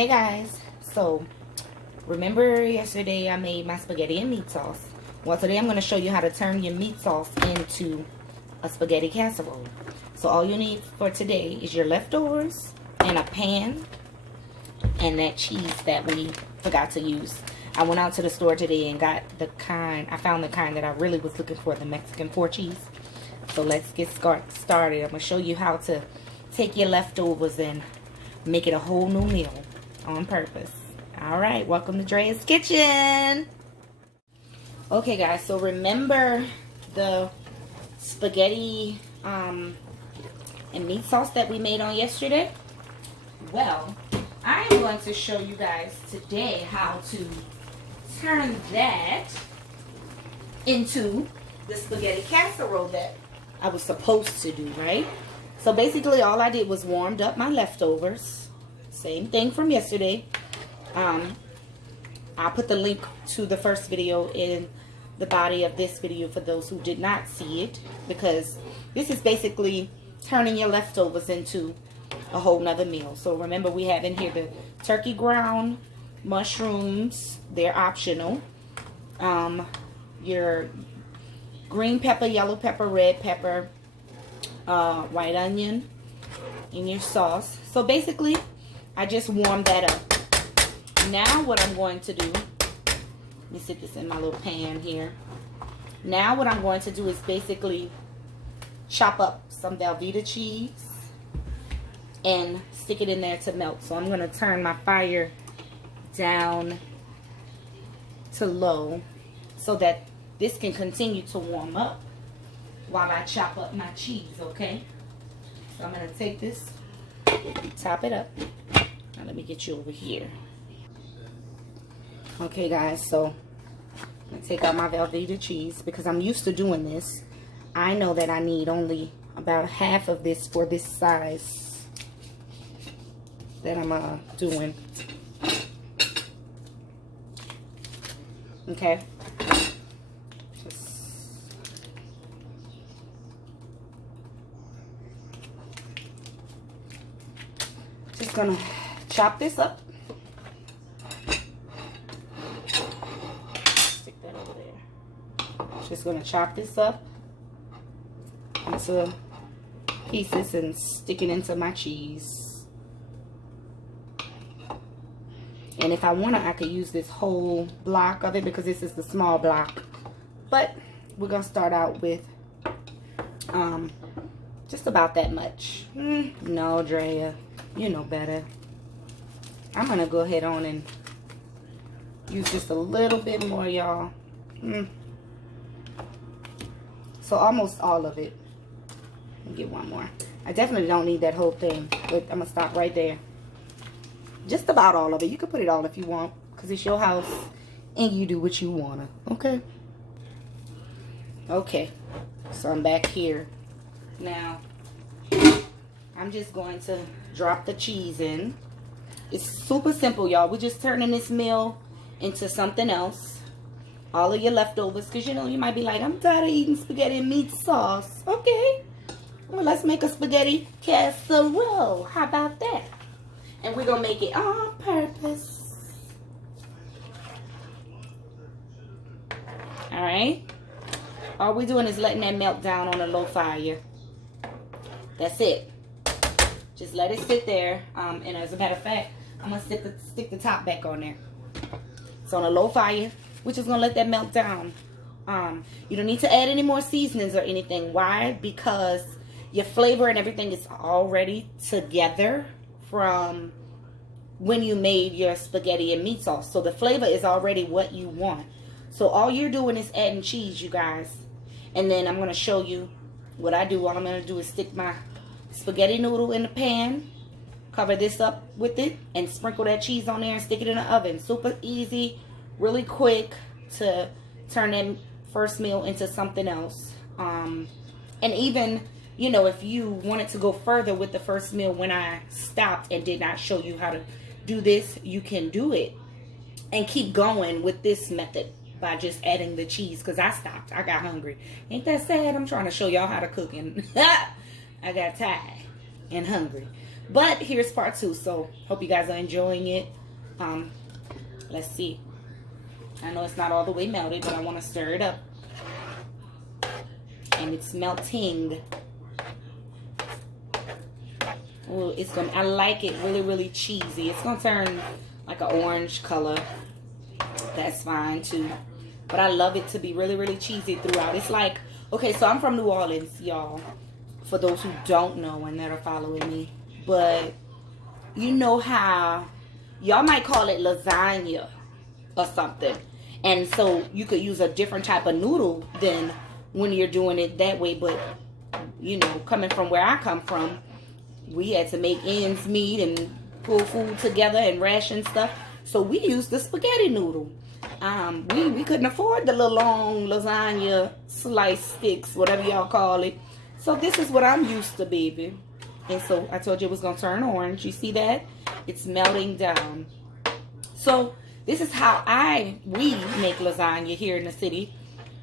Hey guys, so remember yesterday I made my spaghetti and meat sauce? Well, today I'm going to show you how to turn your meat sauce into a spaghetti casserole. So all you need for today is your leftovers and a pan and that cheese that we forgot to use. I went out to the store today and got the kind, I found the kind that I really was looking for, the Mexican 4 cheese. So let's get started. I'm going to show you how to take your leftovers and make it a whole new meal on purpose. Alright, welcome to Drea's Kitchen. Okay guys, so remember the spaghetti and meat sauce that we made on yesterday? Well, I am going to show you guys today how to turn that into the spaghetti casserole that I was supposed to do, right? So basically all I did was warmed up my leftovers. Same thing from yesterday. I'll put the link to the first video in the body of this video for those who did not see it, because this is basically turning your leftovers into a whole nother meal. So remember, we have in here the turkey ground, mushrooms, they're optional, your green pepper, yellow pepper, red pepper, white onion in your sauce. So basically I just warmed that up. Now what I'm going to do, let me sit this in my little pan here. Now what I'm going to do is basically chop up some Velveeta cheese and stick it in there to melt. So I'm going to turn my fire down to low so that this can continue to warm up while I chop up my cheese, okay? So I'm going to take this, top it up. Now let me get you over here. Okay guys, so I'm going to take out my Velveeta cheese because I'm used to doing this. I know that I need only about half of this for this size that I'm doing. Okay. Just gonna chop this up. Stick that over there. Just gonna chop this up into pieces and stick it into my cheese. And if I want to, I could use this whole block of it because this is the small block. But we're gonna start out with just about that much. No, Drea, you know better. I'm gonna go ahead on and use just a little bit more, y'all. So almost all of it. Let me get one more. I definitely don't need that whole thing, but I'm gonna stop right there. Just about all of it. You can put it all if you want, because it's your house and you do what you wanna. Okay? Okay. So I'm back here. Now, I'm just going to drop the cheese in. It's super simple, y'all. We're just turning this meal into something else. All of your leftovers, because you know you might be like, I'm tired of eating spaghetti and meat sauce. Okay, well, let's make a spaghetti casserole. How about that? And we're gonna make it on purpose. All right, all we're doing is letting that melt down on a low fire. That's it. Just let it sit there, and as a matter of fact, I'm gonna stick the top back on there. So on a low fire, we're just gonna let that melt down. You don't need to add any more seasonings or anything. Why? Because your flavor and everything is already together from when you made your spaghetti and meat sauce. So the flavor is already what you want. So all you're doing is adding cheese, you guys. And then I'm gonna show you what I do. All I'm gonna do is stick my spaghetti noodle in the pan, cover this up with it, and sprinkle that cheese on there and stick it in the oven. Super easy, really quick to turn that first meal into something else. And even, you know, if you wanted to go further with the first meal when I stopped and did not show you how to do this, you can do it and keep going with this method by just adding the cheese, because I stopped. I got hungry. Ain't that sad? I'm trying to show y'all how to cook and I got tired and hungry. But here's part 2. So hope you guys are enjoying it. Let's see. I know it's not all the way melted, but I want to stir it up. And it's melting. Oh, I like it really, really cheesy. It's gonna turn like an orange color. That's fine too. But I love it to be really, really cheesy throughout. It's like, okay, so I'm from New Orleans, y'all. For those who don't know and that are following me. But you know how y'all might call it lasagna or something. And so you could use a different type of noodle than when you're doing it that way. But, you know, coming from where I come from, we had to make ends meet and pull food together and ration stuff. So we used the spaghetti noodle. We couldn't afford the little long lasagna slice sticks, whatever y'all call it. So this is what I'm used to, baby. And so I told you it was going to turn orange. You see that? It's melting down. So this is how we make lasagna here in the city.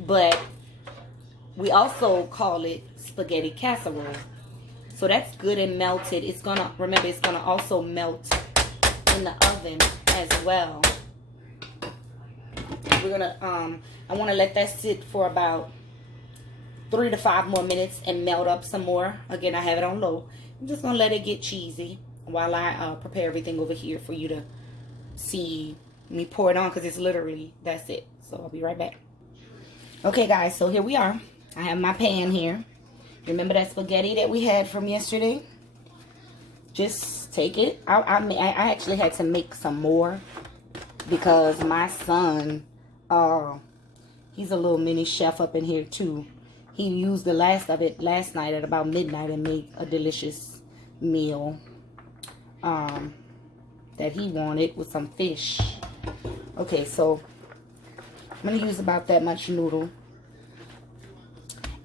But we also call it spaghetti casserole. So that's good and melted. It's gonna, remember, it's gonna also melt in the oven as well. We're gonna, I wanna let that sit for about 3 to 5 more minutes and melt up some more. Again, I have it on low. I'm just gonna let it get cheesy while I prepare everything over here for you to see me pour it on, because it's literally, that's it. So I'll be right back. Okay guys, so here we are. I have my pan here. Remember that spaghetti that we had from yesterday? Just take it. I actually had to make some more because my son, he's a little mini chef up in here too. He used the last of it last night at about midnight and made a delicious meal that he wanted with some fish. Okay, so I'm going to use about that much noodle.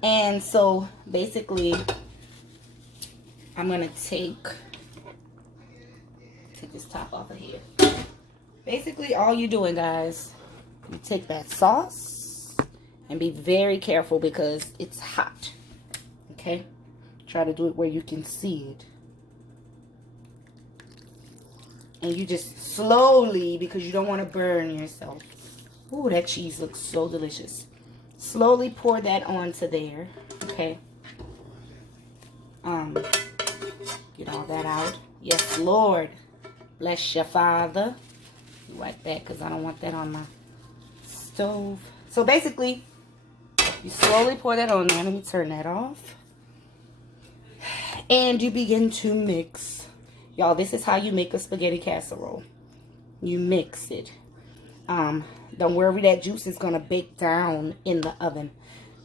And so basically, I'm going to take this top off of here. Basically, all you're doing, guys, you take that sauce and be very careful because it's hot. Okay? Try to do it where you can see it. And you just slowly, because you don't want to burn yourself. Ooh, that cheese looks so delicious. Slowly pour that onto there. Okay. Get all that out. Yes, Lord. Bless your Father. You wipe that because I don't want that on my stove. So basically, you slowly pour that on there. Let me turn that off. And you begin to mix. Y'all, this is how you make a spaghetti casserole. You mix it. Don't worry, that juice is going to bake down in the oven.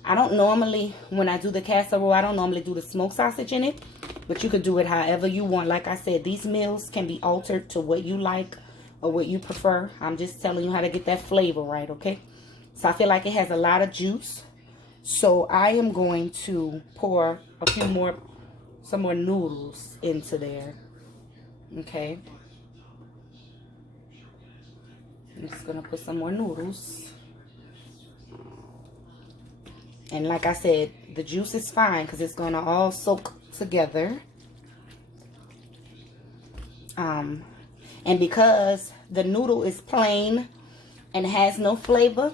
I don't normally, when I do the casserole, I don't normally do the smoked sausage in it. But you could do it however you want. Like I said, these meals can be altered to what you like or what you prefer. I'm just telling you how to get that flavor right, okay? So I feel like it has a lot of juice. So I am going to pour some more noodles into there. Okay. I'm just going to put some more noodles. And like I said, the juice is fine because it's going to all soak together. And because the noodle is plain and has no flavor,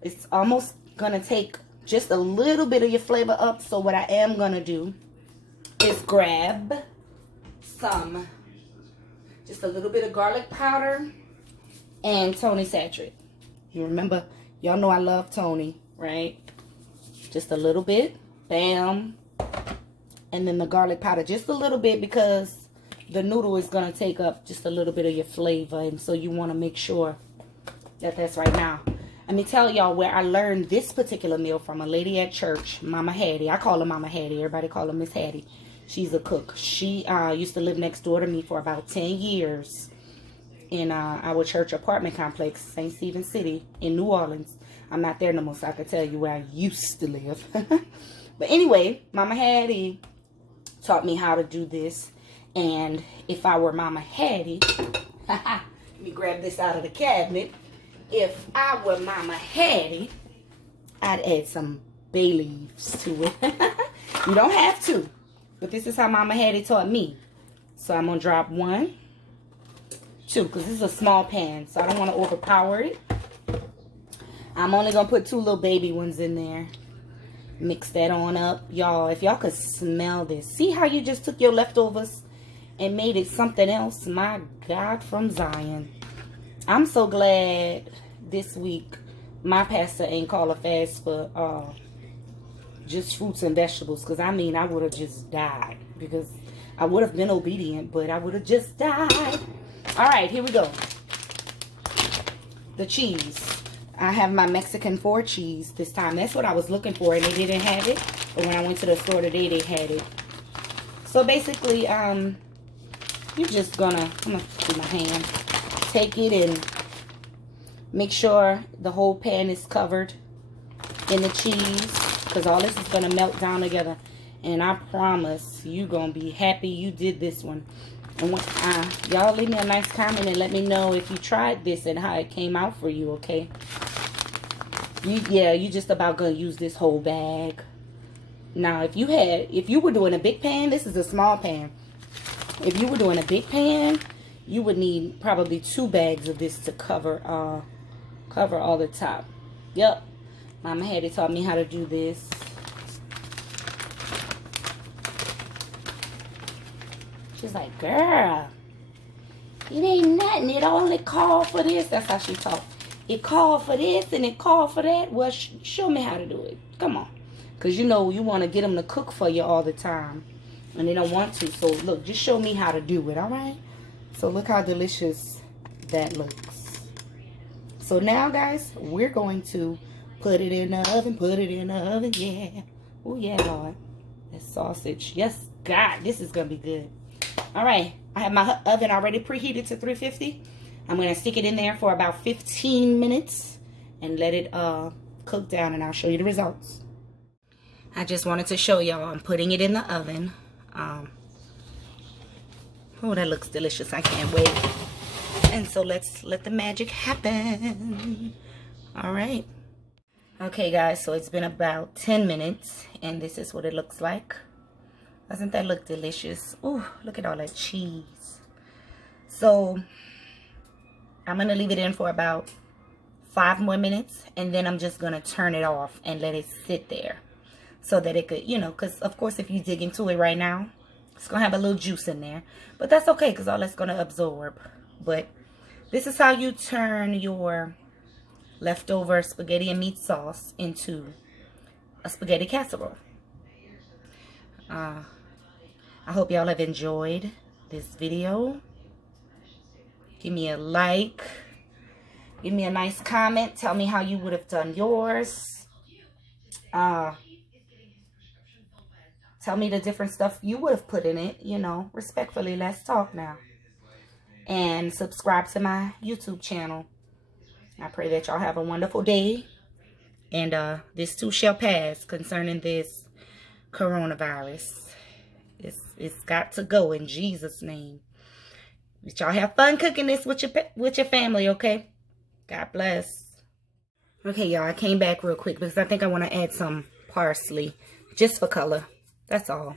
it's almost going to take just a little bit of your flavor up. So what I am going to do is grab just a little bit of garlic powder and Tony Saturated. You remember, y'all know I love Tony, right? Just a little bit. Bam. And then the garlic powder just a little bit because the noodle is going to take up just a little bit of your flavor. And so you want to make sure that that's right. Now, let me tell y'all where I learned this particular meal from. A lady at church, Mama Hattie. I call her Mama Hattie. Everybody call her Miss Hattie. She's a cook. She used to live next door to me for about 10 years in our church apartment complex, St. Stephen City in New Orleans. I'm not there no more, so I can tell you where I used to live. But anyway, Mama Hattie taught me how to do this. And if I were Mama Hattie, let me grab this out of the cabinet. If I were Mama Hattie, I'd add some bay leaves to it. You don't have to, but this is how Mama Hattie taught me. So I'm going to drop 1, 2, because this is a small pan, so I don't want to overpower it. I'm only going to put 2 little baby ones in there. Mix that on up. Y'all, if y'all could smell this. See how you just took your leftovers and made it something else? My God, from Zion. I'm so glad this week my pastor ain't call a fast for just fruits and vegetables. Because, I mean, I would have just died. Because I would have been obedient, but I would have just died. All right, here we go. The cheese. I have my Mexican 4 cheese this time. That's what I was looking for, and they didn't have it. But when I went to the store today, they had it. So basically, you're just gonna, I'm gonna do my hand. Take it and make sure the whole pan is covered in the cheese, because all this is gonna melt down together. And I promise you're gonna be happy you did this one. And when, y'all leave me a nice comment and let me know if you tried this and how it came out for you, okay? You just about gonna use this whole bag. Now, if you were doing a big pan, this is a small pan. If you were doing a big pan, you would need probably 2 bags of this to cover all the top. Yep, Mama Hattie taught me how to do this. She's like, girl, it ain't nothing. It only called for this. That's how she talked. It called for this and it called for that. Well, show me how to do it. Come on. Because you know you want to get them to cook for you all the time. And they don't want to. So, look, just show me how to do it, all right? So, look how delicious that looks. So, now, guys, we're going to put it in the oven. Put it in the oven, yeah. Oh, yeah, Lord. That sausage. Yes, God, this is going to be good. All right. I have my oven already preheated to 350. I'm going to stick it in there for about 15 minutes and let it cook down, and I'll show you the results. I just wanted to show y'all I'm putting it in the oven. Oh, that looks delicious. I can't wait. And so let's let the magic happen. All right. Okay, guys, so it's been about 10 minutes, and this is what it looks like. Doesn't that look delicious? Oh, look at all that cheese. So I'm going to leave it in for about 5 more minutes, and then I'm just going to turn it off and let it sit there so that it could, you know, because, of course, if you dig into it right now, it's going to have a little juice in there. But that's okay, because all that's going to absorb. But this is how you turn your leftover spaghetti and meat sauce into a spaghetti casserole. I hope y'all have enjoyed this video. Give me a like. Give me a nice comment. Tell me how you would have done yours. Tell me the different stuff you would have put in it. You know, respectfully, let's talk now. And subscribe to my YouTube channel. I pray that y'all have a wonderful day. And this too shall pass concerning this coronavirus. It's got to go in Jesus' name. But y'all have fun cooking this with your family, okay? God bless. Okay, y'all, I came back real quick because I think I want to add some parsley just for color. That's all.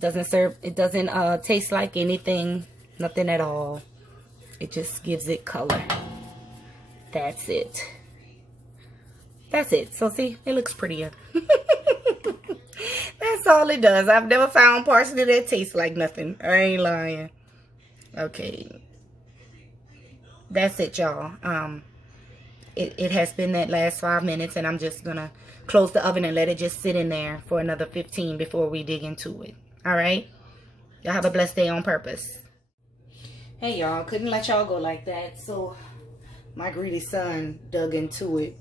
It doesn't taste like anything, nothing at all. It just gives it color. That's it. That's it. So see, it looks prettier. That's all it does. I've never found parsley that tastes like nothing. I ain't lying. Okay. That's it, y'all. It has been that last 5 minutes, and I'm just gonna close the oven and let it just sit in there for another 15 before we dig into it. All right? Y'all have a blessed day on purpose. Hey, y'all. Couldn't let y'all go like that. So my greedy son dug into it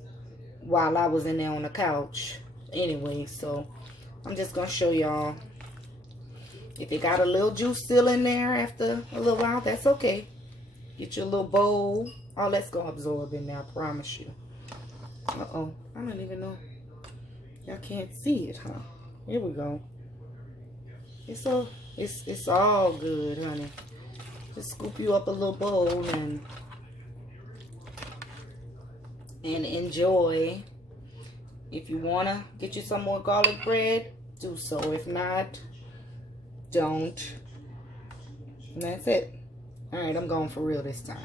while I was in there on the couch. Anyway, so I'm just gonna show y'all. If it got a little juice still in there after a little while, that's okay. Get your little bowl. All that's gonna absorb in there, I promise you. Uh-oh. I don't even know. Y'all can't see it, huh? Here we go. It's all good, honey. Just scoop you up a little bowl and enjoy. If you wanna get you some more garlic bread, do so. If not, don't. And that's it. All right, I'm going for real this time.